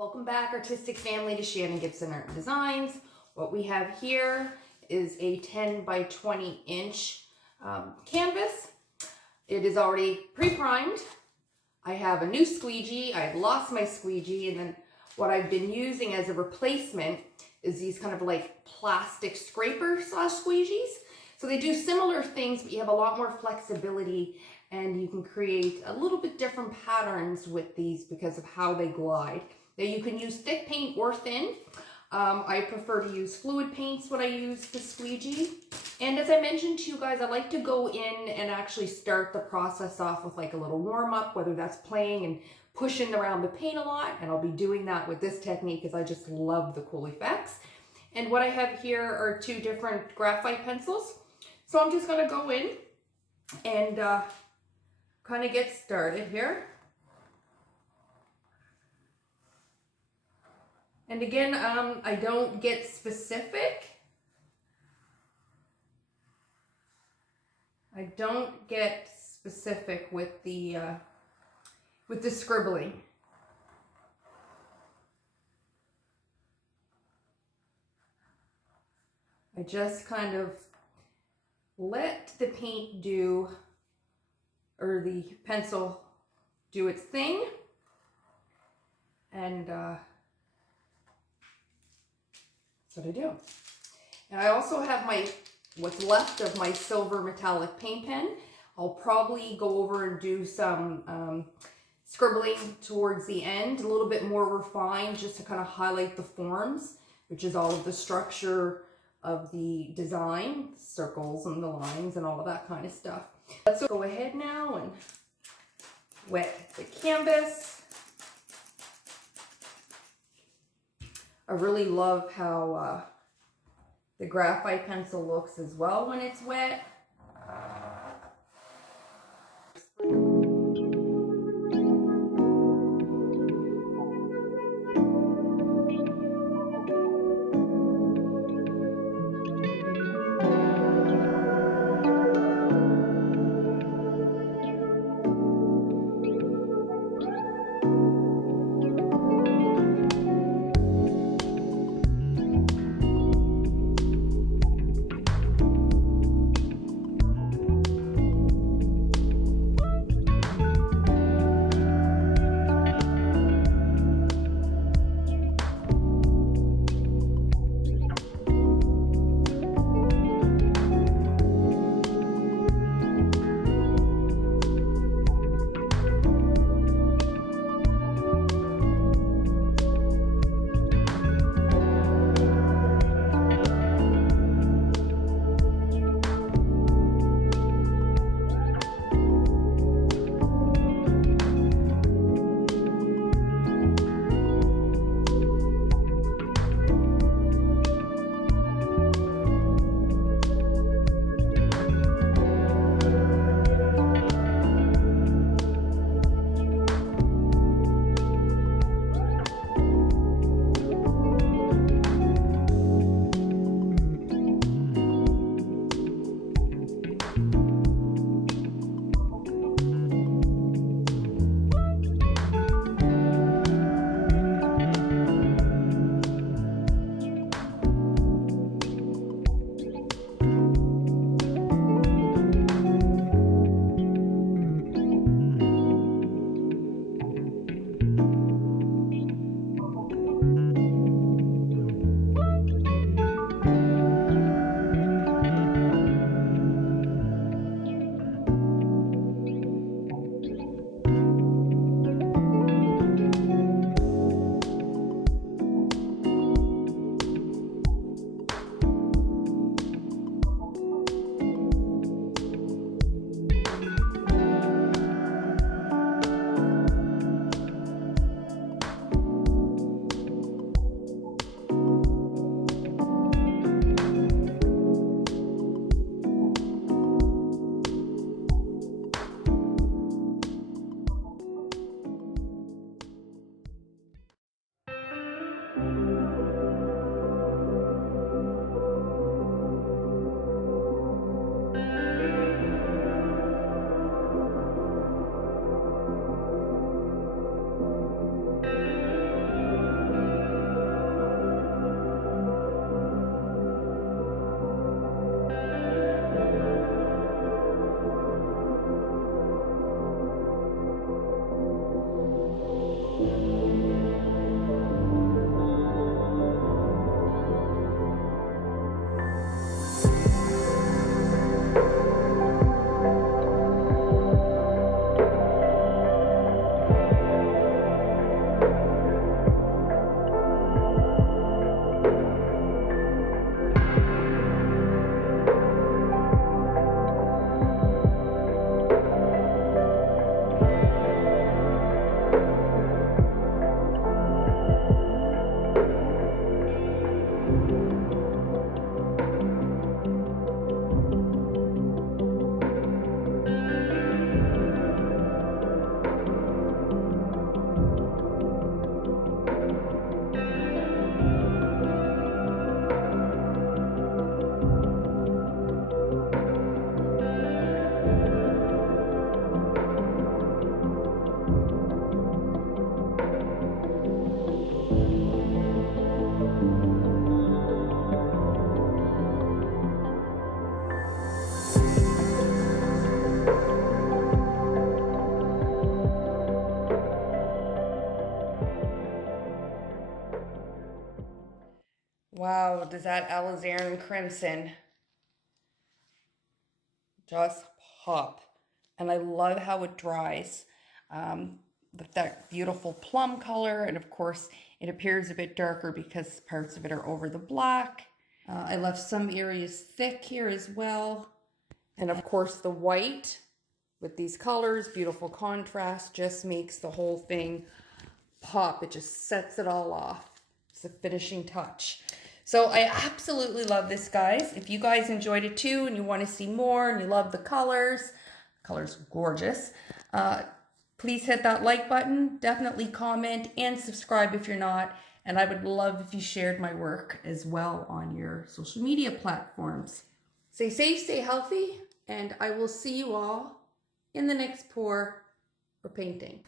Welcome back, artistic family, to Shannon Gibson Art and Designs. What we have here is a 10 by 20 inch canvas. It is already pre-primed. I have a new squeegee. I had lost my squeegee, and then what I've been using as a replacement is these kind of like plastic scraper slash squeegees. So they do similar things, but you have a lot more flexibility, and you can create a little bit different patterns with these because of how they glide. Now you can use thick paint or thin. I prefer to use fluid paints when I use the squeegee. And as I mentioned to you guys, I like to go in and actually start the process off with like a little warm up, whether that's playing and pushing around the paint a lot. And I'll be doing that with this technique because I just love the cool effects. And what I have here are two different graphite pencils. So I'm just gonna go in and kind of get started here. And again, I don't get specific. I don't get specific with the scribbling. I just kind of let the paint do, or the pencil do its thing, and that's what I do. And I also have what's left of my silver metallic paint pen. I'll probably go over and do some scribbling towards the end, a little bit more refined, just to kind of highlight the forms, which is all of the structure of the design, circles and the lines and all of that kind of stuff. Let's go ahead now and wet the canvas. I really love how the graphite pencil looks as well when it's wet. Wow, does that alizarin crimson just pop? And I love how it dries with that beautiful plum color. And of course, it appears a bit darker because parts of it are over the black. I left some areas thick here as well. And of course, the white with these colors, beautiful contrast, just makes the whole thing pop. It just sets it all off. It's a finishing touch. So I absolutely love this, guys. If you guys enjoyed it too and you want to see more and you love the colors gorgeous, please hit that like button. Definitely comment and subscribe if you're not. And I would love if you shared my work as well on your social media platforms. Stay safe, stay healthy, and I will see you all in the next pour or painting.